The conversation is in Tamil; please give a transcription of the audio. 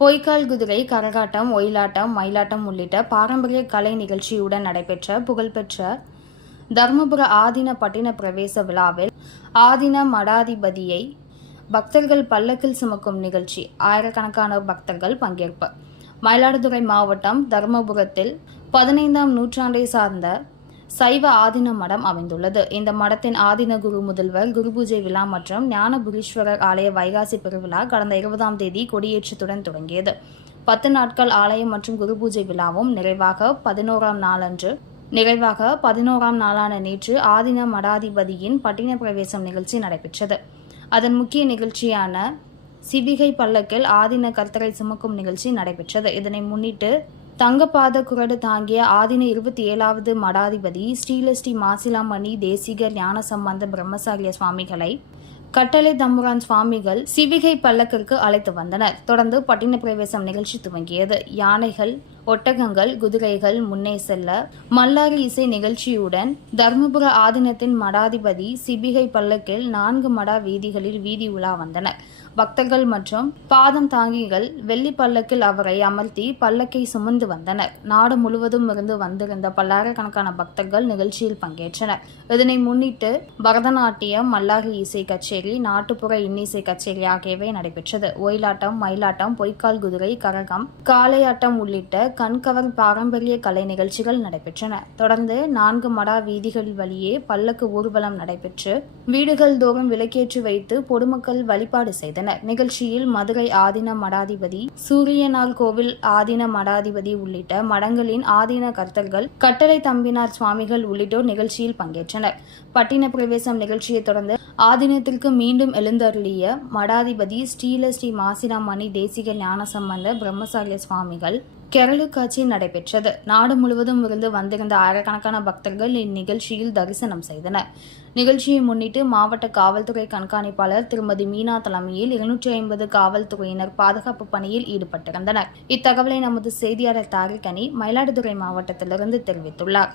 பொய்க்கால் குதிரை, கரகாட்டம், ஒயிலாட்டம், மயிலாட்டம் உள்ளிட்ட பாரம்பரிய கலை நிகழ்ச்சியுடன் நடைபெற்ற புகழ்பெற்ற தர்மபுர ஆதீன பட்டின பிரவேச விழாவில் ஆதீன மடாதிபதியை பக்தர்கள் பல்லக்கில் சுமக்கும் நிகழ்ச்சி. ஆயிரக்கணக்கான பக்தர்கள் பங்கேற்பு. மயிலாடுதுறை மாவட்டம் தர்மபுரத்தில் 15ஆம் நூற்றாண்டை சார்ந்த சைவ ஆதீன மடம் அமைந்துள்ளது. இந்த மடத்தின் ஆதீன குரு முதல்வர் குருபூஜை விழா மற்றும் ஞானபுரீஸ்வரர் ஆலய வைகாசி பெருவிழா கடந்த 20ஆம் தேதி கொடியேற்றத்துடன் தொடங்கியது. 10 நாட்கள் ஆலயம் மற்றும் குருபூஜை விழாவும் நிறைவாக 11ஆம் நாளான நேற்று ஆதீன மடாதிபதியின் பட்டின பிரவேசம் நிகழ்ச்சி நடைபெற்றது. அதன் முக்கிய நிகழ்ச்சியான சிவிகை பல்லக்கில் ஆதீன கர்த்தரை சுமக்கும் நிகழ்ச்சி நடைபெற்றது. இதனை முன்னிட்டு தங்கப்பாத குரடு தாங்கிய ஆதீன 27வது மடாதிபதி ஸ்ரீலஸ்ரீ மாசிலாமணி தேசிகர் ஞானசம்பந்த பிரம்மசாரிய சுவாமிகளை கட்டளை தம்புரான் சுவாமிகள் சிவிகை பல்லக்கிற்கு அழைத்து வந்தனர். தொடர்ந்து பட்டின பிரவேசம் நிகழ்ச்சி துவங்கியது. யானைகள், ஒட்டகங்கள், குதிரைகள் முன்னே செல்ல மல்லாரி இசை நிகழ்ச்சியுடன் தர்மபுர ஆதீனத்தின் மடாதிபதி சிவிகை பல்லக்கில் 4 மடா வீதிகளில் வீதி உலா வந்தனர். பக்தர்கள் மற்றும் பாதம் தாங்கிகள் வெள்ளி பல்லக்கில் அவரை அமர்த்தி பல்லக்கை சுமந்து வந்தனர். நாடு முழுவதும் இருந்து வந்திருந்த பல்லாயிரக்கணக்கான பக்தர்கள் நிகழ்ச்சியில் பங்கேற்றனர். இதனை முன்னிட்டு பரதநாட்டியம், மல்லாரி இசை கச்சேரி, நாட்டுப்புற இன்னிசை கச்சேரி ஆகியவை நடைபெற்றது. ஒயிலாட்டம், மயிலாட்டம், பொய்க்கால் குதிரை, கரகம், காளையாட்டம் உள்ளிட்ட கண்கவர் பாரம்பரிய கலை நிகழ்ச்சிகள் நடைபெற்றன. தொடர்ந்து 4 மடா வீதிகள் வழியே பல்லக்கு ஊர்வலம் நடைபெற்று வீடுகள் தோறும் விளக்கேற்றி வைத்து பொதுமக்கள் வழிபாடு செய்தனர். நிகழ்ச்சியில் மதுரை ஆதீன மடாதிபதி, சூரியனார் கோவில் ஆதீன மடாதிபதி உள்ளிட்ட மடங்களின் ஆதீன கர்த்தர்கள், கட்டளை தம்பினார் சுவாமிகள் உள்ளிட்டோர் நிகழ்ச்சியில் பங்கேற்றனர். பட்டின பிரவேசம் நிகழ்ச்சியை தொடர்ந்து ஆதீனத்திற்கு மீண்டும் எழுந்தருளிய மடாதிபதி ஸ்ரீலஸ்ரீ மாசிலாமணி தேசிகர் ஞானசம்பந்த பிரம்மசாரிய சுவாமிகள் கெரளு காட்சி நடைபெற்றது. நாடு முழுவதும் இருந்து வந்திருந்த ஆயிரக்கணக்கான பக்தர்கள் இந்நிகழ்ச்சியில் தரிசனம் செய்தனர். நிகழ்ச்சியை முன்னிட்டு மாவட்ட காவல்துறை கண்காணிப்பாளர் திருமதி மீனா தலைமையில் 250 காவல்துறையினர் பாதுகாப்பு பணியில் ஈடுபட்டிருந்தனர். இத்தகவலை நமது செய்தியாளர் தாரிக் அணி மயிலாடுதுறை மாவட்டத்திலிருந்து தெரிவித்துள்ளார்.